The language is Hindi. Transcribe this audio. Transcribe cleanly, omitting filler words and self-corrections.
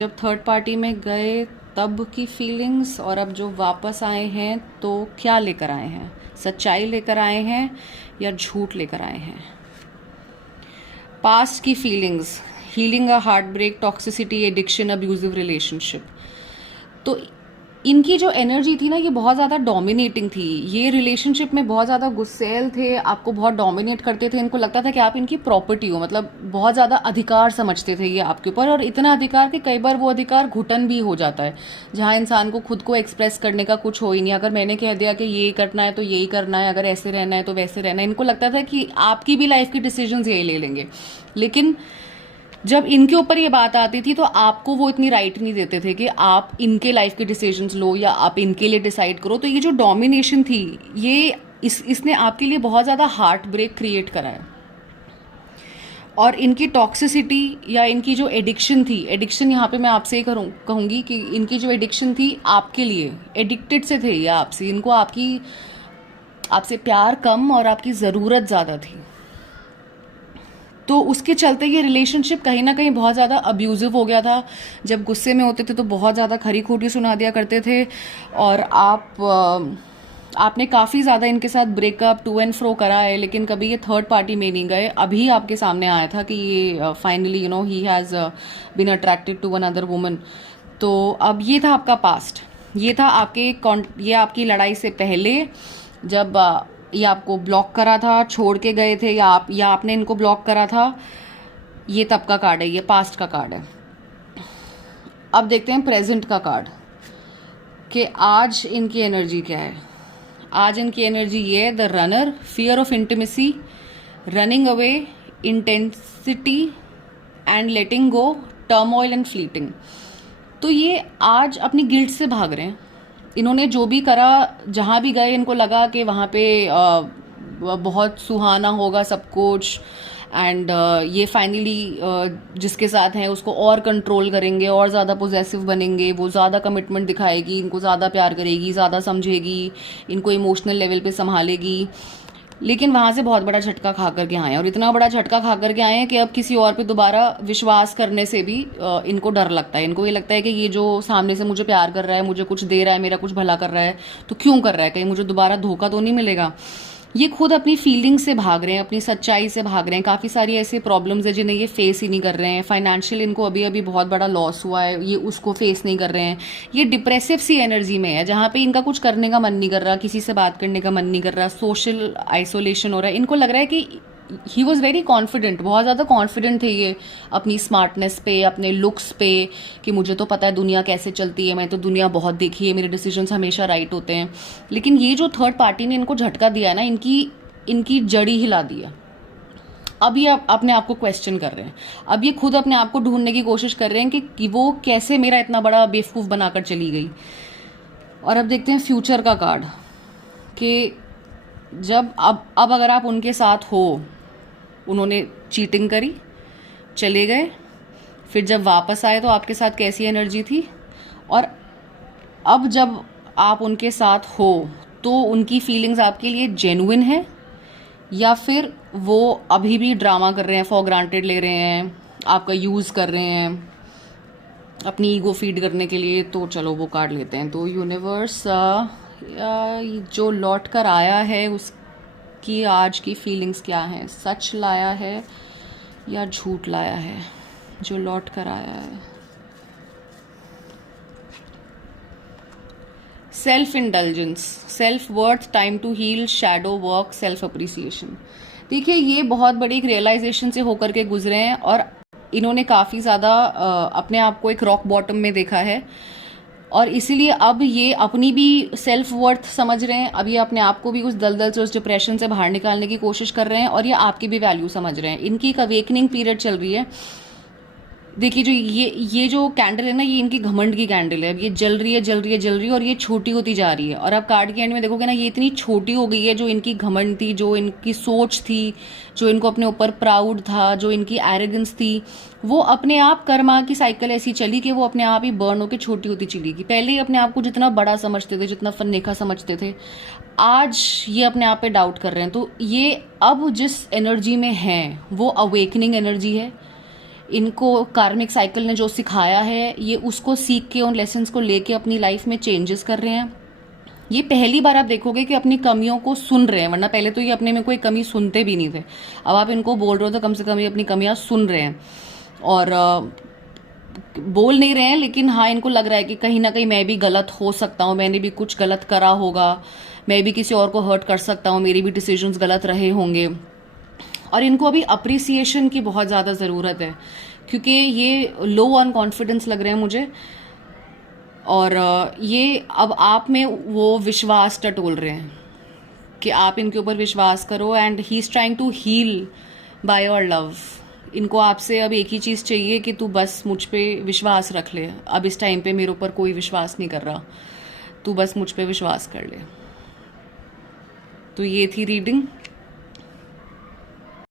जब थर्ड पार्टी में गए तब की फीलिंग्स और अब जो वापस आए हैं तो क्या लेकर आए हैं? सच्चाई लेकर आए हैं या झूठ लेकर आए हैं? पास्ट की feelings, healing a heart break, toxicity, addiction, abusive relationship. तो इनकी जो एनर्जी थी ना, ये बहुत ज़्यादा डोमिनेटिंग थी। ये रिलेशनशिप में बहुत ज़्यादा गुस्सैल थे, आपको बहुत डोमिनेट करते थे। इनको लगता था कि आप इनकी प्रॉपर्टी हो, मतलब बहुत ज़्यादा अधिकार समझते थे ये आपके ऊपर, और इतना अधिकार कि कई बार वो अधिकार घुटन भी हो जाता है, जहाँ इंसान को खुद को एक्सप्रेस करने का कुछ हो ही नहीं। अगर मैंने कह दिया कि ये करना है तो यही करना है, अगर ऐसे रहना है तो वैसे रहना है। इनको लगता था कि आपकी भी लाइफ की डिसीजंस यही ले लेंगे। लेकिन जब इनके ऊपर ये बात आती थी तो आपको वो इतनी राइट नहीं देते थे कि आप इनके लाइफ के डिसीजंस लो या आप इनके लिए डिसाइड करो। तो ये जो डोमिनेशन थी, ये इसने आपके लिए बहुत ज़्यादा हार्ट ब्रेक क्रिएट करा है। और इनकी टॉक्सिसिटी या इनकी जो एडिक्शन थी, एडिक्शन यहाँ पे मैं आपसे ही कहूँगी कि इनकी जो एडिक्शन थी आपके लिए, एडिक्टेड से थे ये आपसे। इनको आपसे प्यार कम और आपकी ज़रूरत ज़्यादा थी। तो उसके चलते ये रिलेशनशिप कहीं ना कहीं बहुत ज़्यादा अब्यूजिव हो गया था। जब गुस्से में होते थे तो बहुत ज़्यादा खरी खोटी सुना दिया करते थे, और आपने काफ़ी ज़्यादा इनके साथ ब्रेकअप टू एंड फ्रो करा है, लेकिन कभी ये थर्ड पार्टी में नहीं गए। अभी आपके सामने आया था कि ये finally he has been attracted to one other woman. तो अब ये था आपका पास्ट, ये था ये आपकी लड़ाई से पहले, जब ये आपको ब्लॉक करा था, छोड़ के गए थे, या आपने इनको ब्लॉक करा था। ये तब का कार्ड है, ये पास्ट का कार्ड है। अब देखते हैं प्रेजेंट का कार्ड कि आज इनकी एनर्जी क्या है। आज इनकी एनर्जी ये है, the runner, fear of intimacy, running away, intensity and letting go, turmoil and fleeting. तो ये आज अपनी गिल्ट से भाग रहे हैं। इन्होंने जो भी करा, जहाँ भी गए इनको लगा कि वहाँ पे बहुत सुहाना होगा सब कुछ, एंड ये फाइनली जिसके साथ हैं उसको और कंट्रोल करेंगे, और ज़्यादा पोजेसिव बनेंगे, वो ज़्यादा कमिटमेंट दिखाएगी, इनको ज़्यादा प्यार करेगी, ज़्यादा समझेगी, इनको इमोशनल लेवल पे संभालेगी। लेकिन वहाँ से बहुत बड़ा झटका खा करके आए हैं, और इतना बड़ा झटका खा करके आए हैं कि अब किसी और पे दोबारा विश्वास करने से भी इनको डर लगता है। इनको ये लगता है कि ये जो सामने से मुझे प्यार कर रहा है, मुझे कुछ दे रहा है, मेरा कुछ भला कर रहा है, तो क्यों कर रहा है? कहीं मुझे दोबारा धोखा तो नहीं मिलेगा? ये खुद अपनी फीलिंग से भाग रहे हैं, अपनी सच्चाई से भाग रहे हैं। काफ़ी सारी ऐसे प्रॉब्लम्स है जिन्हें ये फेस ही नहीं कर रहे हैं। फाइनेंशियल इनको अभी अभी बहुत बड़ा लॉस हुआ है, ये उसको फेस नहीं कर रहे हैं। ये डिप्रेसिव सी एनर्जी में है, जहाँ पे इनका कुछ करने का मन नहीं कर रहा, किसी से बात करने का मन नहीं कर रहा, सोशल आइसोलेशन हो रहा है। इनको लग रहा है कि ही वॉज वेरी कॉन्फिडेंट, बहुत ज़्यादा कॉन्फिडेंट थे ये अपनी स्मार्टनेस पे, अपने लुक्स पे, कि मुझे तो पता है दुनिया कैसे चलती है, मैं तो दुनिया बहुत देखी है, मेरे डिसीजंस हमेशा राइट होते हैं। लेकिन ये जो थर्ड पार्टी ने इनको झटका दिया है ना, इनकी जड़ी हिला दी है। अब ये अपने आप को क्वेश्चन कर रहे हैं, अब ये खुद अपने आप को ढूंढने की कोशिश कर रहे हैं कि वो कैसे मेरा इतना बड़ा बेवकूफ़ बनाकर चली गई। और अब देखते हैं फ्यूचर का कार्ड कि जब अब अगर आप उनके साथ हो, उन्होंने चीटिंग करी, चले गए, फिर जब वापस आए तो आपके साथ कैसी एनर्जी थी, और अब जब आप उनके साथ हो तो उनकी फीलिंग्स आपके लिए जेन्युइन है, या फिर वो अभी भी ड्रामा कर रहे हैं, फॉर ग्रांटेड ले रहे हैं, आपका यूज़ कर रहे हैं अपनी ईगो फीड करने के लिए। तो चलो वो कार्ड लेते हैं। तो यूनिवर्स, जो लौट कर आया है उसकी आज की फीलिंग्स क्या हैं? सच लाया है या झूठ लाया है जो लौट कर आया है? Self indulgence, self worth, time to heal, shadow work, self appreciation. देखिए, ये बहुत बड़ी एक रियलाइजेशन से होकर के गुजरे हैं, और इन्होंने काफ़ी ज़्यादा अपने आप को एक रॉक बॉटम में देखा है, और इसीलिए अब ये अपनी भी सेल्फ वर्थ समझ रहे हैं। अब ये अपने आप को भी उस दलदल से, उस डिप्रेशन से बाहर निकालने की कोशिश कर रहे हैं, और ये आपकी भी वैल्यू समझ रहे हैं। इनकी एक अवेकनिंग पीरियड चल रही है। देखिए, जो ये जो कैंडल है ना, ये इनकी घमंड की कैंडल है। अब ये जल रही है, जल रही है, जल रही है, और ये छोटी होती जा रही है। और अब कार्ड के एंड में देखोगे ना, ये इतनी छोटी हो गई है। जो इनकी घमंड थी, जो इनकी सोच थी, जो इनको अपने ऊपर प्राउड था, जो इनकी एरोगेंस थी, वो अपने आप कर्मा की साइकिल ऐसी चली कि वो अपने आप ही बर्न होकर छोटी होती चली गई। पहले ही अपने आप को जितना बड़ा समझते थे, जितना फन्नेखा समझते थे, आज ये अपने आप पे डाउट कर रहे हैं। तो ये अब जिस एनर्जी में हैं वो अवेकनिंग एनर्जी है। इनको कार्मिक साइकिल ने जो सिखाया है ये उसको सीख के, उन लेसन्स को लेके अपनी लाइफ में चेंजेस कर रहे हैं। ये पहली बार आप देखोगे कि अपनी कमियों को सुन रहे हैं, वरना पहले तो ये अपने में कोई कमी सुनते भी नहीं थे। अब आप इनको बोल रहे हो तो कम से कम ये अपनी कमियां सुन रहे हैं और बोल नहीं रहे हैं, लेकिन हाँ इनको लग रहा है कि कहीं ना कहीं मैं भी गलत हो सकता हूँ, मैंने भी कुछ गलत करा होगा, मैं भी किसी और को हर्ट कर सकता हूँ, मेरी भी डिसीजंस गलत रहे होंगे। और इनको अभी अप्रिसिएशन की बहुत ज़्यादा ज़रूरत है, क्योंकि ये लो ऑन कॉन्फिडेंस लग रहे हैं मुझे, और ये अब आप में वो विश्वास टटोल रहे हैं कि आप इनके ऊपर विश्वास करो, and he is trying to heal by your love. इनको आपसे अब एक ही चीज़ चाहिए कि तू बस मुझ पे विश्वास रख ले, अब इस टाइम पे मेरे ऊपर कोई विश्वास नहीं कर रहा, तू बस मुझ पे विश्वास कर ले। तो ये थी रीडिंग।